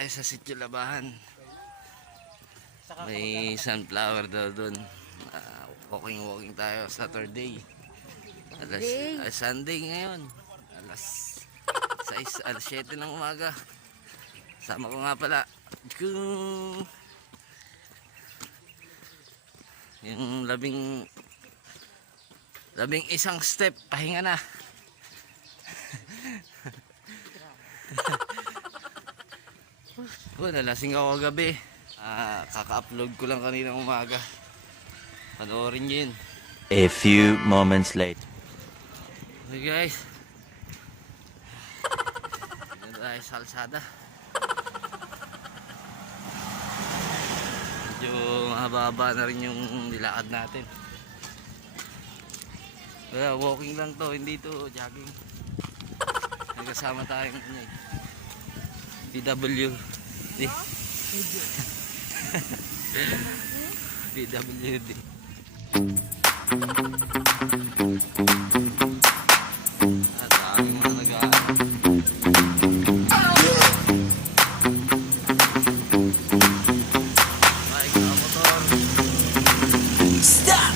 tayo sa Sitio Labahan. May sunflower daw doon. Walking tayo Saturday. Sunday ngayon. Alas 7 ng umaga. Sama ko nga pala yung labing isang step, pahinga na. Nalasing ako gabi. Kaka-upload ko lang kanina umaga. Panoorin nyo yun. A few moments later. Okay guys, dito tayo sa kalsada. Medyo mahaba-haba na rin yung nilakad natin. Kaya walking lang to, hindi to jogging. Nagkasama tayong PWD. PWD. At aming mga nag-aaral. Bike na motor. Stop!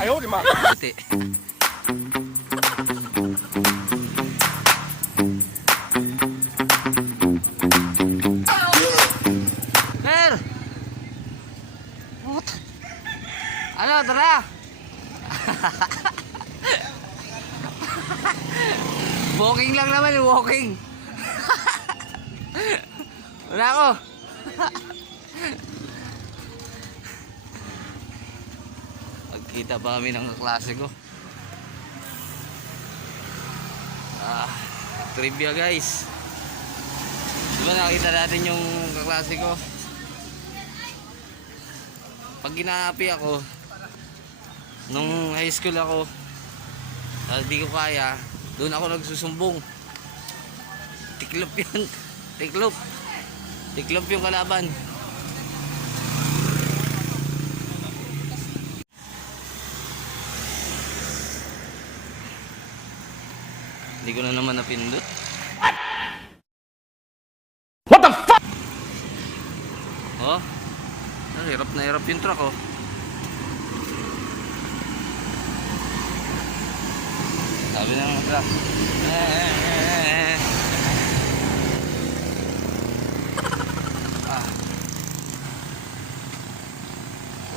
Ayaw, di ma. Buti. Per! Ano, tara! Walking lang naman, walking. Wala ako. Kita pa kami ng kaklase ko. Trivia guys. Diba nakita natin yung kaklase ko? Pag ginaapi ako nung high school ako, di ko kaya, doon ako nagsusumbong. Tiklop yun. Tiklop yung kalaban. Hindi ko na naman napindot. What the fuck? Oh, hirap na hirap yung truck oh. Sabi ng truck.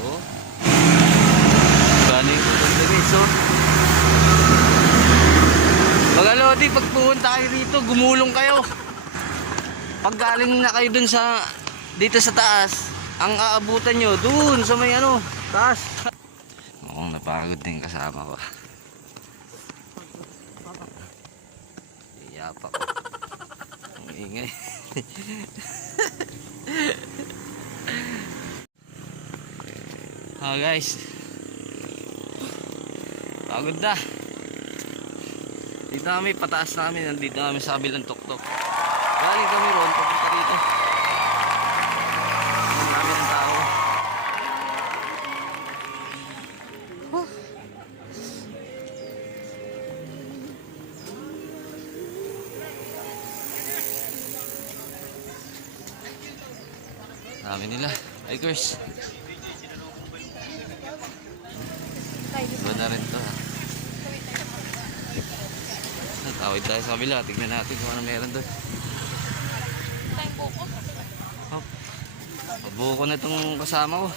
Oh. Galing ko sa diretso. Mga lodi, pag pumunta kayo rito, gumulong kayo. Pag galing na kayo dun sa, dito sa taas, ang aabutan nyo, dun sa may taas. Mukhang napagod din kasama ko. Iyapa ko. Ang ingay. Guys. Pagod na. Dito kami, pataas namin, nandito kami sa kabilang tuktok. Galing kami roon, papunta dito. Ang dami ng tao. Dami nila, bikers. Iba na rin to ha. Tawid tayo sa kabila, tignan natin kung ano meron doon. Pabuko na itong kasama ko.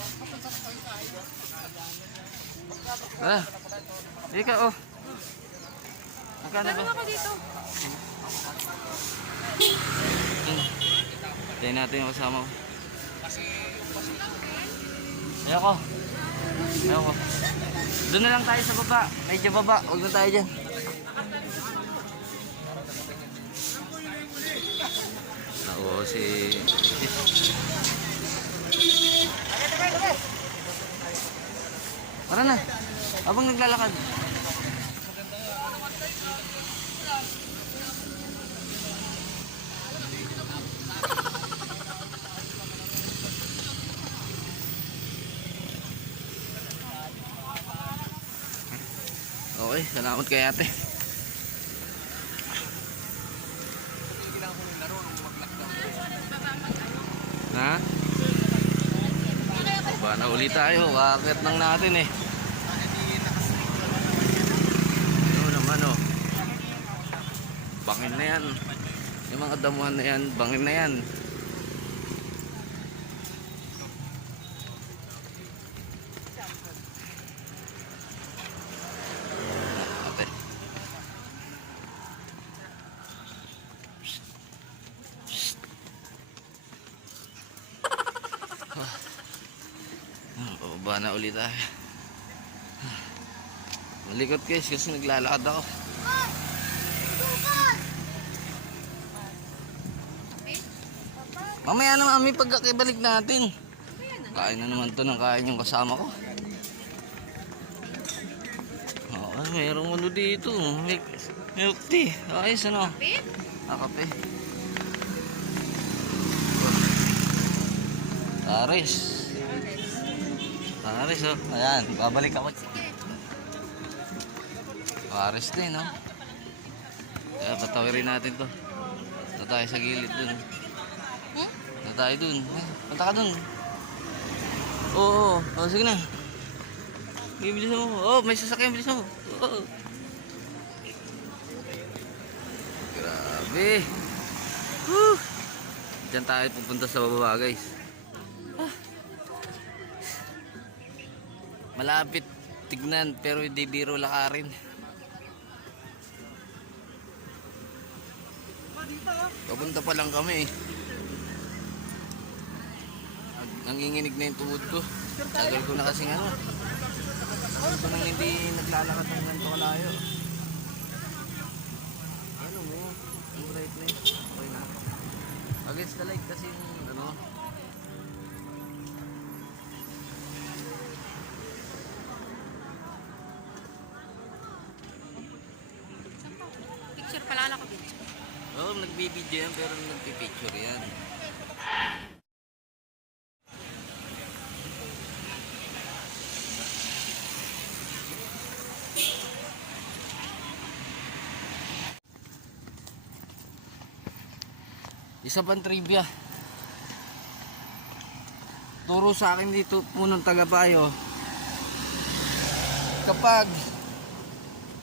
Ika oh. Magkano ba? Meron ako dito. Tayo natin yung kasama ko. Ayoko. Doon na lang tayo sa baba. Medyo baba, huwag na tayo dyan. Oo, si Tara na. Habang naglalakad. Okay, salamat kay ate. Ha? Baba na ulit tayo. Kakit lang natin eh. Ano naman oh. Bangin na yan. Yung mga damuhan na yan, bangin na yan. Ate. Baba na ulit tayo. Malikot guys kasi naglalakad ako. Mamaya naman kami pagkakibalik natin. Kain na naman to ng kain yung kasama ko. Oo, mayroong ano dito. Milk tea. Ayos ano? Kape? Kape. Taris. Taris oh. Ayan, babalik ako. Taris din oh. Kaya patawirin natin to. Punta tayo sa gilid dun. Punta tayo dun. Punta ka dun. Oo. Oh, sige na. Bibilis mo. Oh, may sasakyan. Bilis mo. Oo. Grabe. Woo. Diyan tayo pupunta sa baba guys. Malapit tignan pero hindi biro lakarin. Papunta pa lang kami eh. Nanginginig na yung tuhod ko. Tagal ko na kasing ano. Tagal ko nang hindi naglalakad ng ganito kalayo. Ano mo? Yung brightness. Okay na. Against the light kasi yung ano. Picture pala ako picture. Oo, nagbibideo yan pero nagpipicture yan. Isa pang trivia. Turo sa akin dito punong Tagapayo. Kapag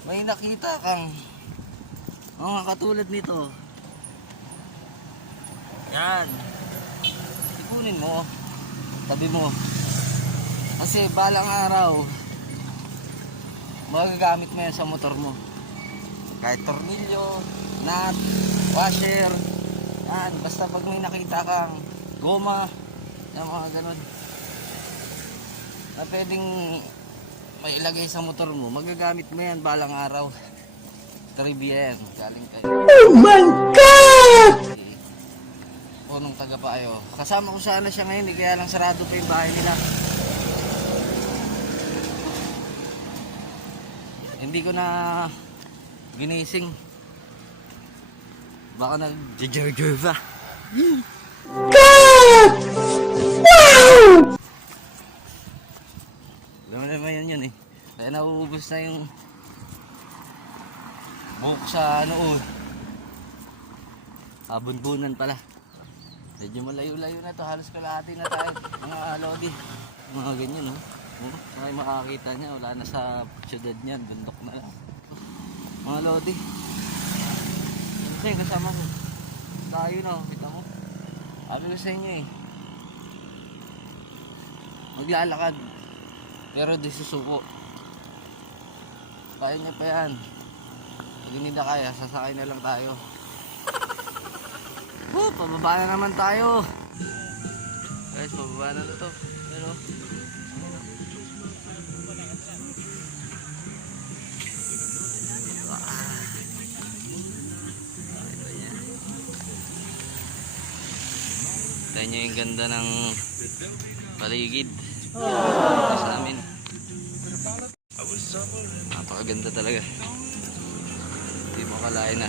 may nakita kang mga katulad nito, yan, ipunin mo, tabi mo. Kasi balang araw, magagamit mo yan sa motor mo. Kahit tornilyo, nut, washer, yan, basta pag may nakita kang goma, yung mga ganun na pwedeng may ilagay sa motor mo, magagamit mo yan balang araw. Trivia yan, galing kayo. Oh my God! Punong Tagapayo. Kasama ko sana siya ngayon, kaya lang sarado pa yung bahay nila. Hindi ko na ginising. Baka nag-jar-jar pa. God! Wow! Alam mo naman yun eh. Kaya nauubos na yung buhok sa ano bunbunan pala. Medyo malayo-layo na to. Halos kalahati na tayo. Mga lodi. Mga ganyan oh. Saka makakita niya. Wala na sa syudad niyan. Bundok na lang. Mga lodi. Kasi kasama ko. Tayo na. Kita mo. Sabi ko sa inyo eh. Maglalakad. Pero di susuko. Kaya niya pa yan. Pag hindi na kaya, sasakay na lang tayo. Pababa na naman tayo. Guys, pababa na to. Pero Kita nyo yung ganda ng paligid sa amin. Napakaganda talaga. Hindi mo akalain na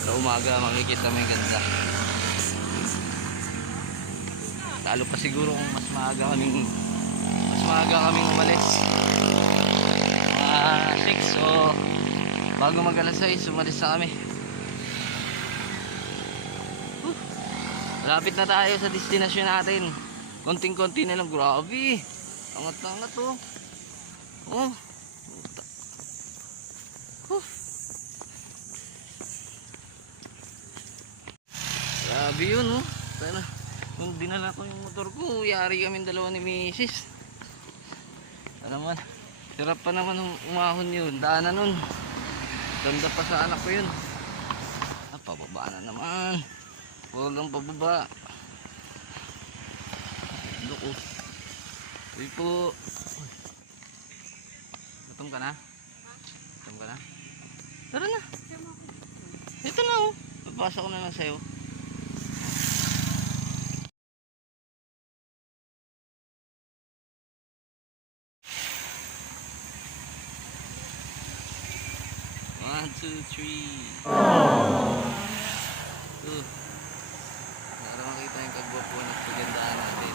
sa umaga makikita mo yung ganda. Lalo pa siguro kung mas maaga kaming umalis. Mga 6 o bago mag alas 6 umalis na kami. Malapit na tayo sa destinasyon natin. Konting-konti na lang. Grabe. Angat-angat oh. Oh. Grabe yun oh. Tara. Nung dinala ko yung motor ko, yari kami dalawa ni Mrs. Ano naman. Hirap pa naman umahon yun. Daanan nun. Ganda pa sa anak ko yun. Pababa na naman. Huwag lang pababa. Loko. Uy po. Gutom ka na? Gutom ka na? Tara na. Ito na oh. Papasa ko na lang sa'yo. One, two, three. Para makita yung kagwapuan at kagandaan natin.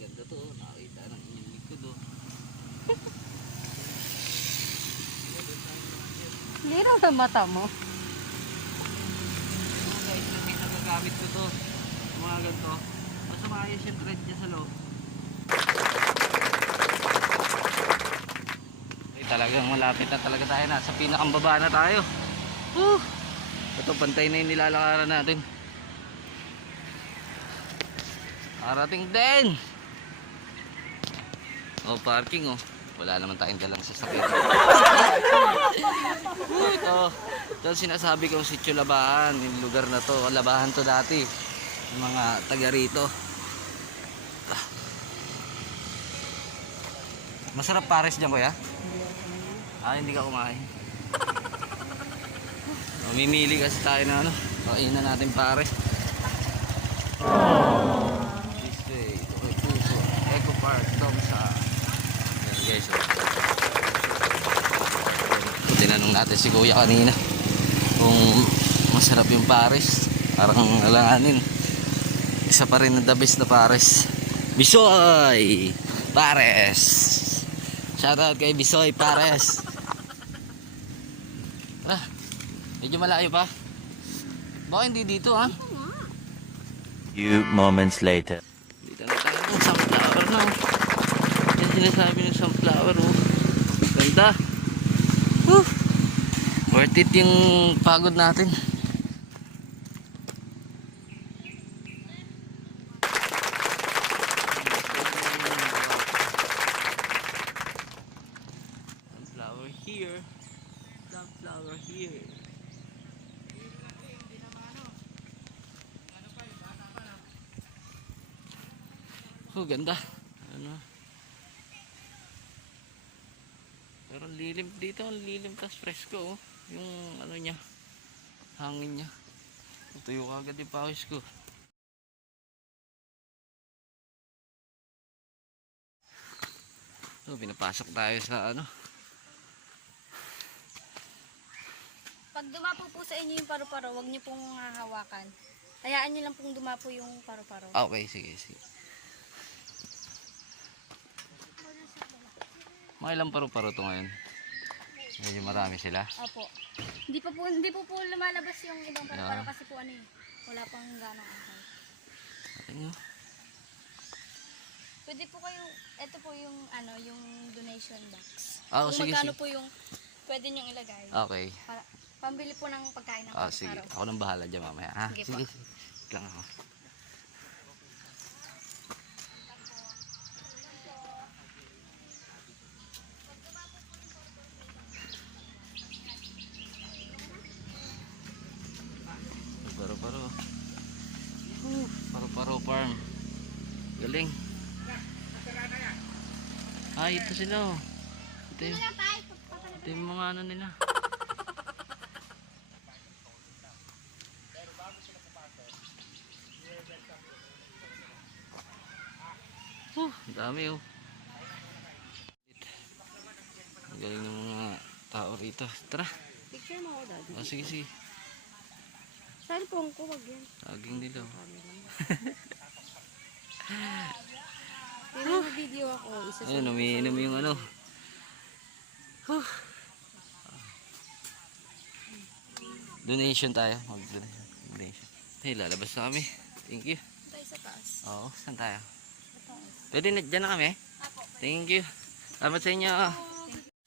Ganda to, nakakita ng inyong likod oh. Lino na mata mo. So guys, kasi nagagamit ko to mga ganito. Mas maayos yung thread dyan sa loob. Ay talagang malapit na talaga tayo. Nasa pinakambaba na tayo. Ito pantay na yung nilalakaran natin. Arating din. Oh, parking oh. Wala naman tayong dalang sasakyan. Ito sinasabi kong Sitio Labahan. Yung lugar na to, Labahan to dati. Yung mga taga rito. Masarap pares dyan kuya? Hindi ka kumain. Mamimili kasi tayo na ano. Kainan natin pares. This way, okay, Puso, Eco Park, Domsa. Yan guys, oh. Tinanong natin si kuya kanina kung masarap yung pares. Parang alanganin. Isa pa rin ang the best na pares. Bisoy Pares. Shoutout kay Bisoy Pares. Tara, medyo malayo pa. Baka hindi dito ha. Few moments later. Dito na tayo ng sunflower na. Yan sinasabi ng sunflower oh. Ganda. Worth it yung pagod natin. Sunflower here. Sunflower here. Oh, ganda. Ano? Pero ang lilim dito, ang lilim tas presko oh. Yung ano niya, hangin niya. Tuyo kagad yung pawis ko. So, pinapasok tayo sa ano. Pag dumapo po sa inyo yung paru-paro, huwag niyo pong hahawakan. Hayaan niyo lang pong dumapo yung paru-paro. Okay, sige, sige. Mga ilang paru-paro to ngayon? Medyo marami sila. Opo. Hindi po lumalabas yung ibang paru-paro kasi po ano eh. Wala pang ganong angkay. Tingnan. Pwede po kayo, ito po yung ano, yung donation box. Oh, Kung sige, magkano sige. po yung pwede niyong ilagay. Okay. Para pambili po ng pagkain ng Sige. paru-paro. Ako nang bahala dyan mamaya. Ha? Sige Sige, po. sige. Wait lang ako. Paru-paro. Paru-paro farm. Galing. Ay, ito sila oh. Ito yung mga ano nila. Ang dami oh. Ang galing ng mga tao rito. Tara. Picture mo ako, Daddy. Oh, sige, sige. Cellphone ko, wag yan. Saging nila oh. Video ako. Isa sa Ayun, umiinom yung ano. Donation tayo. Mag-donation. Hey, lalabas na kami. Thank you. tayo sa taas. Oo, saan tayo? Pwede na, dyan na kami. Thank you. Salamat sa inyo.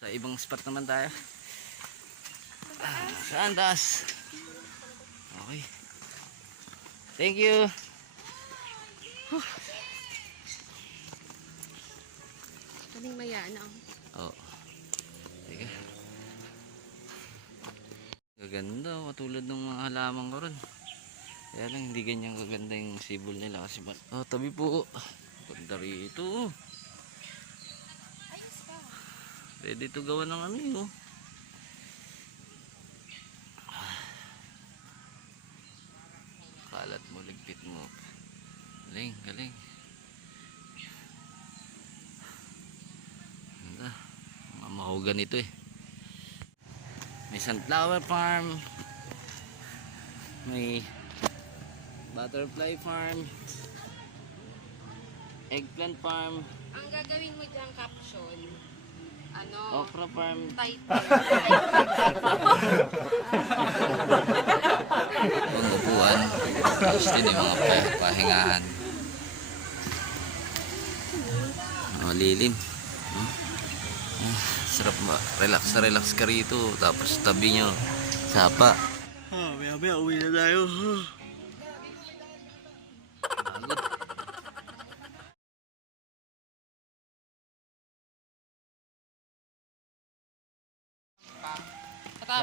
Sa ibang spot naman tayo. Saan taas? Okay. Thank you. Kaming mayaan ako. Oo. Sige. Gaganda, katulad ng mga halaman ko ron. Kaya lang hindi ganyan kaganda yung sibol nila kasi tabi po. Ganda rito. Pwede ito gawa ng ano yun. Kalat mo, ligpit mo. Galing, galing. Ganda. Mahugan ito eh. May sunflower farm. May butterfly farm. Eggplant farm. Ang gagawin mo dyan, caption, ano, Okra farm. title. Ang upuan. Tapos din yung mga pahingahan. Malilim. Sarap ba? Relax na relax ka rito. Tapos tabi nyo. Sapa. Maya maya uwi na tayo. Pagod.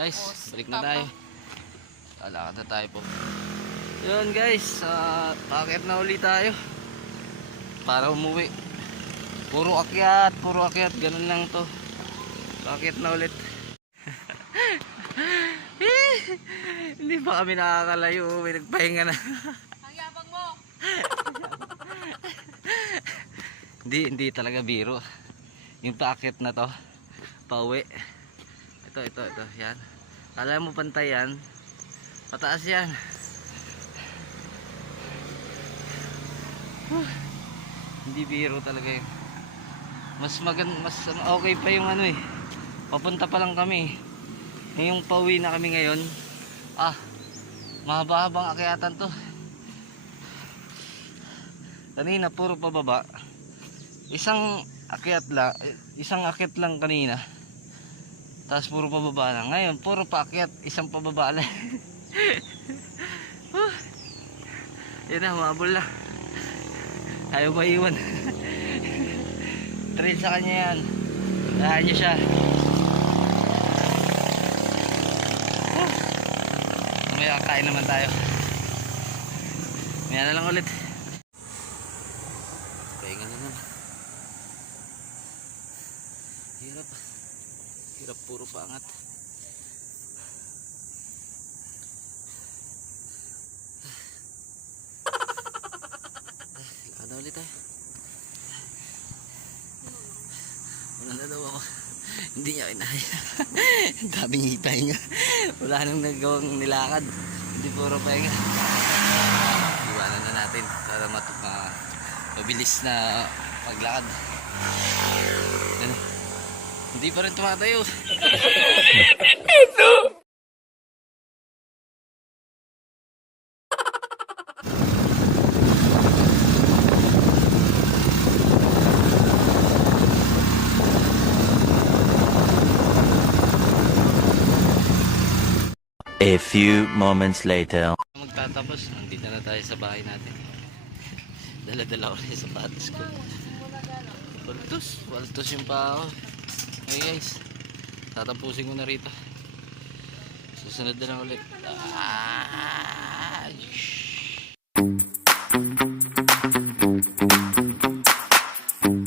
Guys, balik na tayo. Lalakad na tayo po. Yun guys, packet na uli tayo. Para umuwi. Puro akyat, ganun lang to. Packet na ulit. Hindi pa kami nakakalayo, may nagpahinga na. Ang yabang mo! Hindi talaga biro. Yung packet na to, pauwi. Ito, yan. Alam mo pantay yan. Pataas yan. Hindi biro talaga yun. Mas okay pa yung ano eh. Papunta pa lang kami. Ngayong pauwi na kami ngayon. Mahaba-habang akyatan to. Kanina puro pababa. Isang akyat lang kanina. Tapos puro pababa lang. Ngayon puro paakyat, isang pababa lang. Yan na, humabol na. Ayaw ba iwan? Trail sa kanya yan. Dahan niya siya. May kakain naman tayo. Maya na lang ulit. Pahinga na naman. Hirap puro pangat. Lakad na ulit tayo. Wala na daw ako. Hindi niya kinaya. Ang daming hipahinga. Wala nang nagawang nilakad. Hindi puro pahinga. Iwanan na natin para mabilis na paglakad. Hindi pa rin tumatayo. A few moments later. Magtatapos, nandito na tayo sa bahay natin. Dala-dala ko rin yung sapatos ko. Waltos yung pa ako. Okay guys, tatapusin ko na rito. Susunod na lang ulit. Lodge.